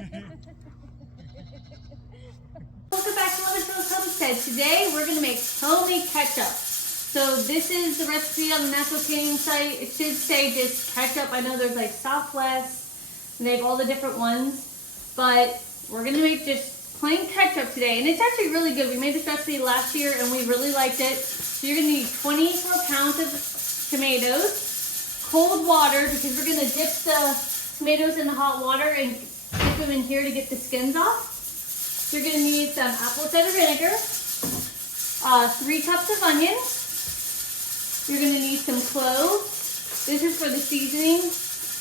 Welcome back to Mother's Milk Homestead. Today we're going to make homemade ketchup. So this is the recipe on the National Canning site. It should say just ketchup. I know there's like Southwest and they have all the different ones. But we're going to make just plain ketchup today. And it's actually really good. We made this recipe last year and we really liked it. So you're going to need 24 pounds of tomatoes, cold water because we're going to dip the tomatoes in the hot water and dip them in here to get the skins off. You're going to need some apple cider vinegar, 3 cups of onions. You're going to need some cloves. This is for the seasoning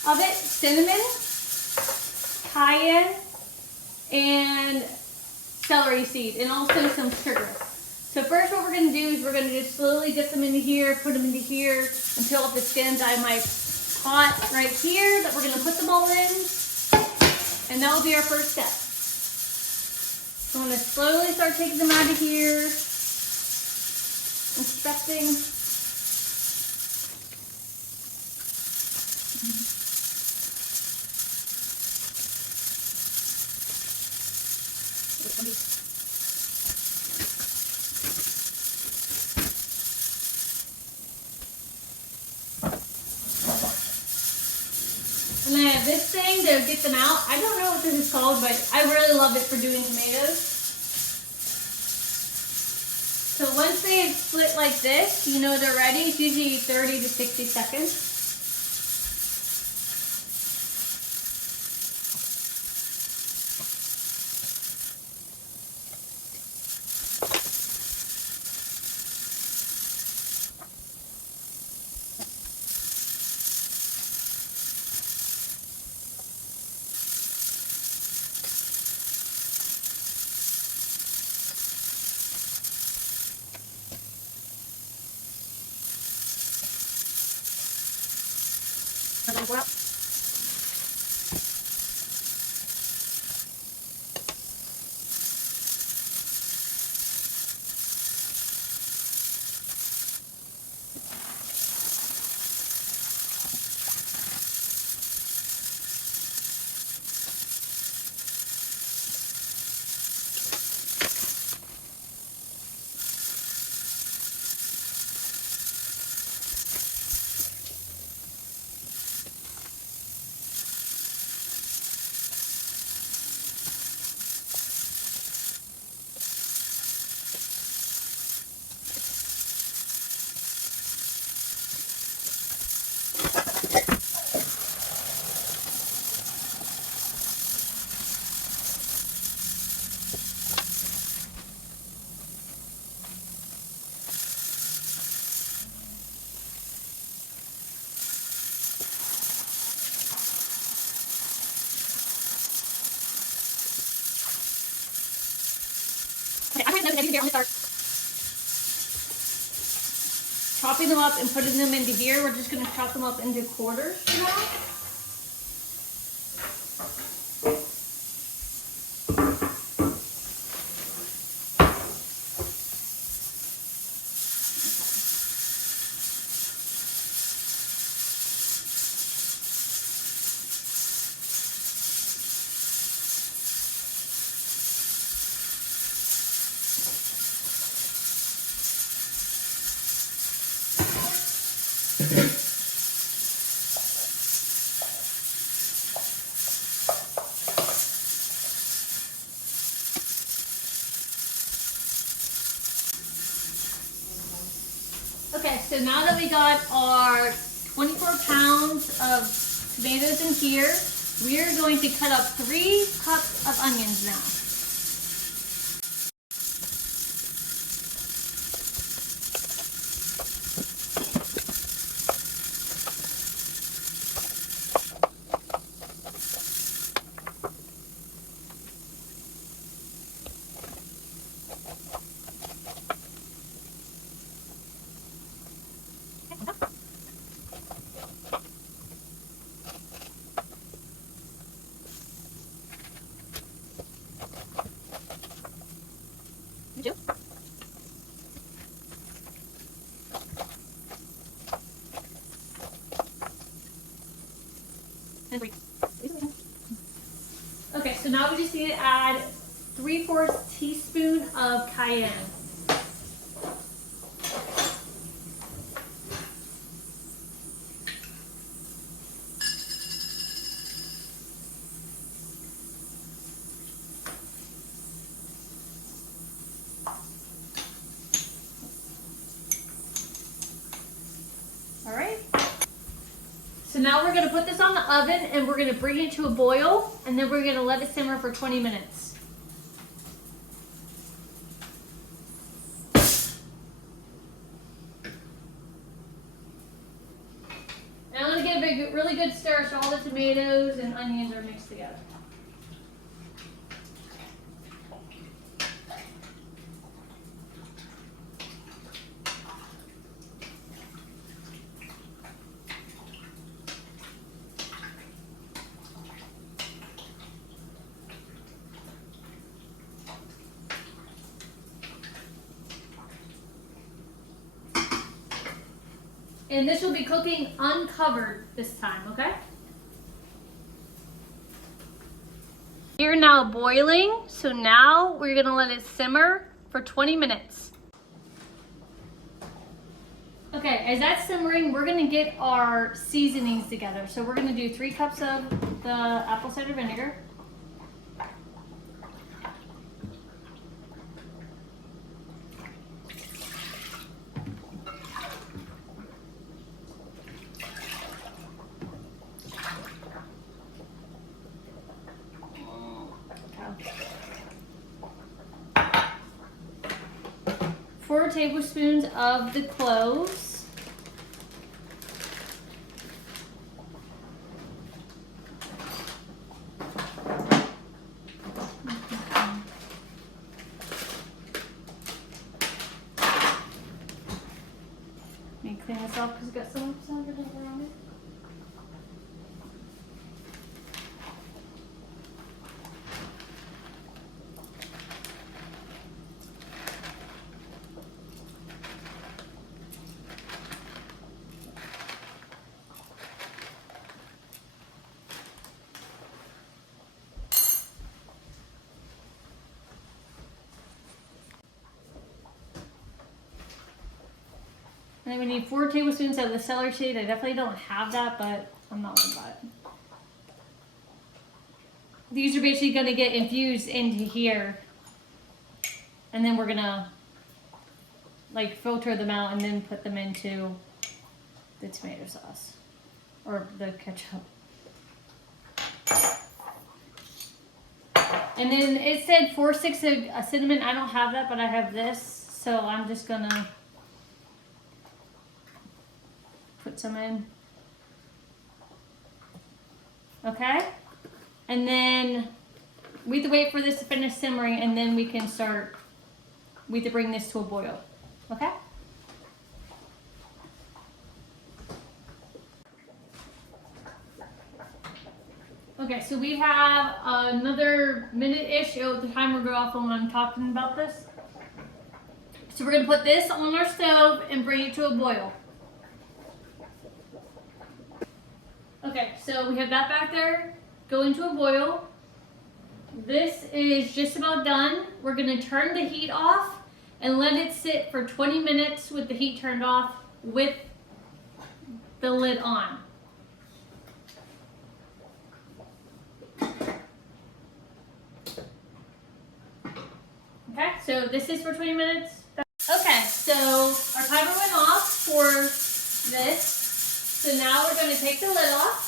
of it. Cinnamon, cayenne, and celery seed, and also some sugar. So first what we're going to do is we're going to just slowly dip them into here, put them into here, and peel off the skins. I have my pot right here that we're going to put them all in, and that will be our first step. I'm going to slowly start taking them out of here, inspecting. And then I have this thing to get them out. I don't know what this is called, but I really love it for doing tomatoes. So once they split like this, you know they're ready. It's usually 30 to 60 seconds. Well, I'm going to start chopping them up and putting them into here. We're just going to chop them up into quarters now. Okay, so now that we got our 24 pounds of tomatoes in here, we are going to cut up 3 cups of onions now. You do? And breathe. Okay, so now we just need to add 3/4 teaspoon of cayenne. All right. So now we're gonna put this on the oven and we're gonna bring it to a boil and then we're gonna let it simmer for 20 minutes. And I'm gonna give it a really good stir so all the tomatoes and onions are mixed together. And this will be cooking uncovered this time, okay? You're now boiling, so now we're gonna let it simmer for 20 minutes. Okay, as that's simmering, we're gonna get our seasonings together. So we're gonna do 3 cups of the apple cider vinegar. Four tablespoons of the cloves. Let me clean this off because it's got some cider vinegar on it. And then we need 4 tablespoons of the celery seed. I definitely don't have that, but I'm not worried about it. These are basically going to get infused into here. And then we're going to like filter them out and then put them into the tomato sauce or the ketchup. And then it said 4 sticks of cinnamon. I don't have that, but I have this. So I'm just going to put some in. Okay? And then we have to wait for this to finish simmering and then we have to bring this to a boil. Okay? Okay, so we have another minute-ish. The timer will go off when I'm talking about this. So we're gonna put this on our stove and bring it to a boil. Okay, so we have that back there going to a boil. This is just about done. We're gonna turn the heat off and let it sit for 20 minutes with the heat turned off with the lid on. Okay, so this is for 20 minutes. Okay, so our timer went off for this. So now we're going to take the lid off.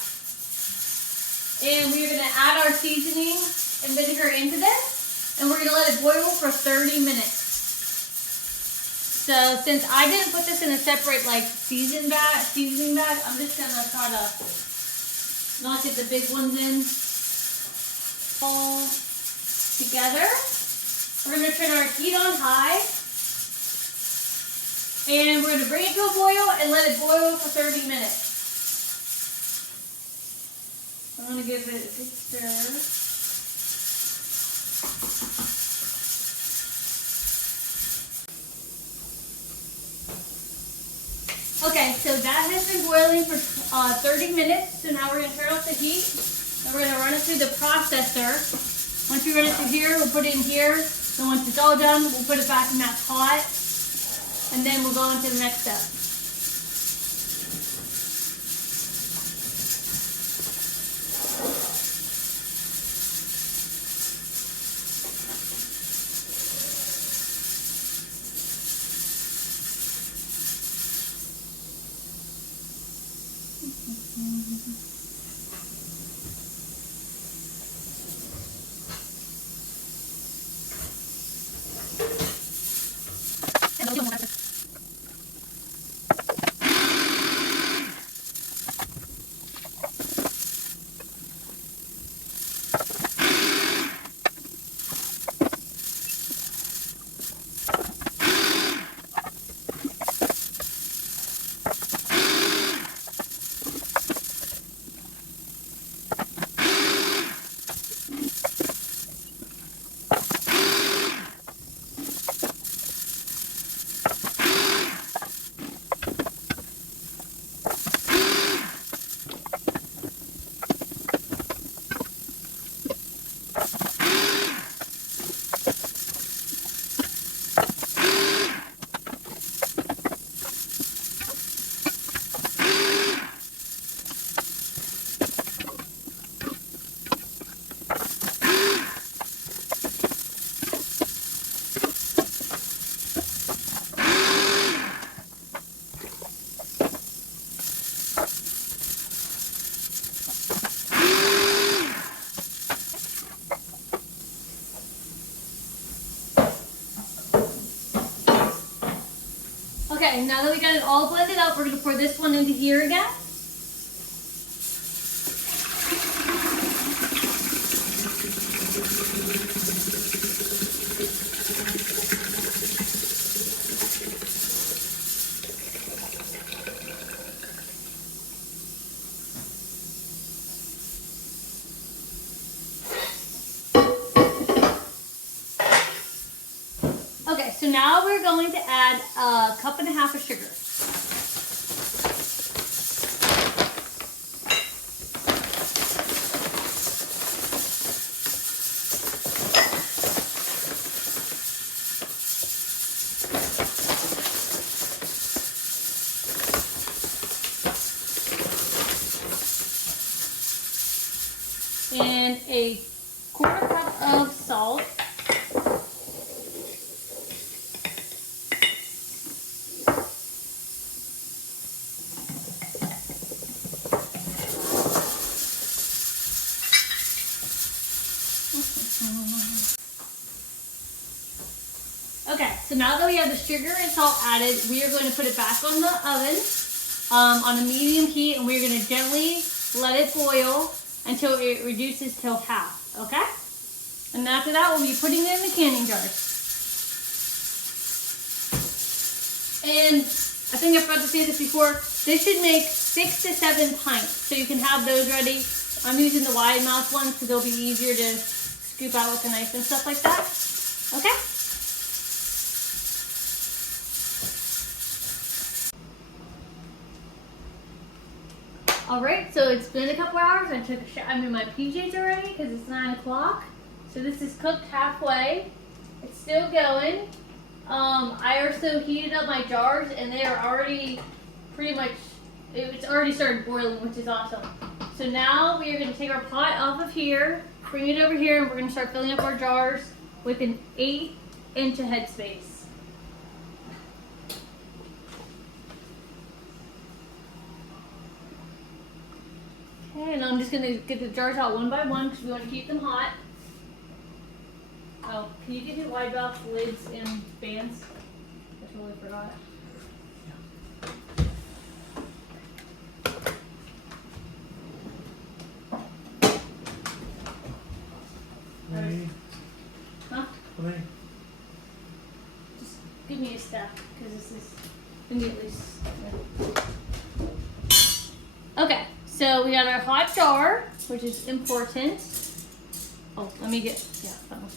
And we're going to add our seasoning and vinegar into this. And we're going to let it boil for 30 minutes. So since I didn't put this in a separate like seasoning bag, I'm just going to try to not get the big ones in all together. We're going to turn our heat on high. And we're going to bring it to a boil and let it boil for 30 minutes. I'm going to give it a good stir. Okay, so that has been boiling for 30 minutes. So now we're going to turn off the heat. And we're going to run it through the processor. Once we run it through here, we'll put it in here. Then once it's all done, we'll put it back in that pot. And then we'll go on to the next step. Okay, now that we got it all blended up, we're going to pour this one into here again. Okay, so now we're going to add a cup and a half of sugar. And a quarter cup of salt. Okay, so now that we have the sugar and salt added, we are going to put it back on the oven on a medium heat, and we're going to gently let it boil until it reduces till half, okay? And after that, we'll be putting it in the canning jars. And I think I forgot to say this before, this should make 6 to 7 pints, so you can have those ready. I'm using the wide mouth ones because they'll be easier to scoop out with a knife and stuff like that, okay? Alright, so it's been a couple hours. I took a shower. I'm in my PJs already because it's 9 o'clock. So this is cooked halfway. It's still going. I also heated up my jars and they are already pretty much, it's already started boiling, which is awesome. So now we are going to take our pot off of here, bring it over here, and we're going to start filling up our jars with an 8-inch headspace. Okay, and I'm just going to get the jars out one by one because we want to keep them hot. Oh, can you get the wide mouth lids and fans? I totally forgot. Hey. Huh? Hey. Just give me a stack because this is immediately. Okay, so we got our hot jar, which is important. Oh, let me get, yeah, that one.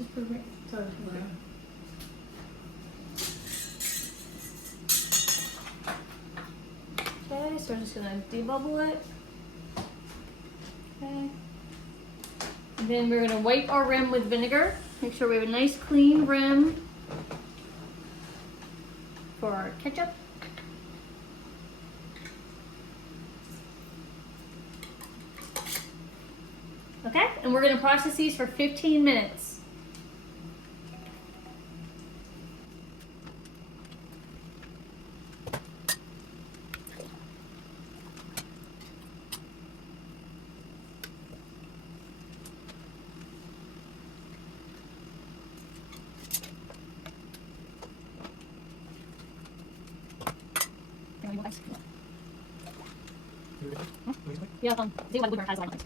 Just put it so okay, so we're just gonna debubble it. Okay. And then we're gonna wipe our rim with vinegar. Make sure we have a nice clean rim for our ketchup. Okay, and we're gonna process these for 15 minutes. Ja, dan zie je wat goed gaat.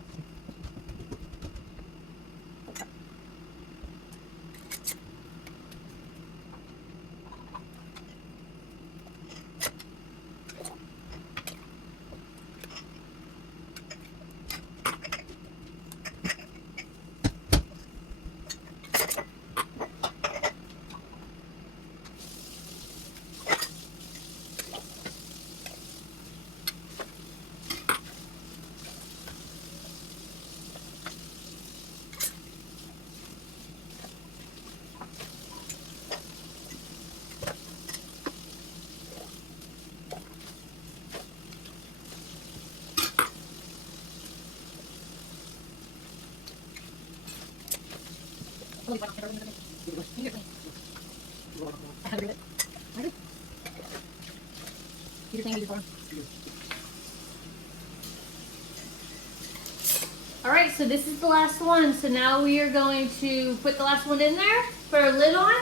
Alright, so this is the last one. So now we are going to put the last one in there, put our lid on,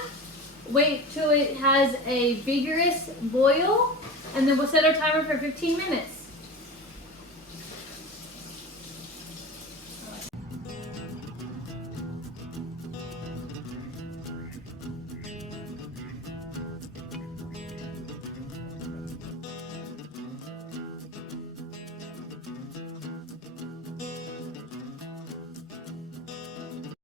wait till it has a vigorous boil, and then we'll set our timer for 15 minutes.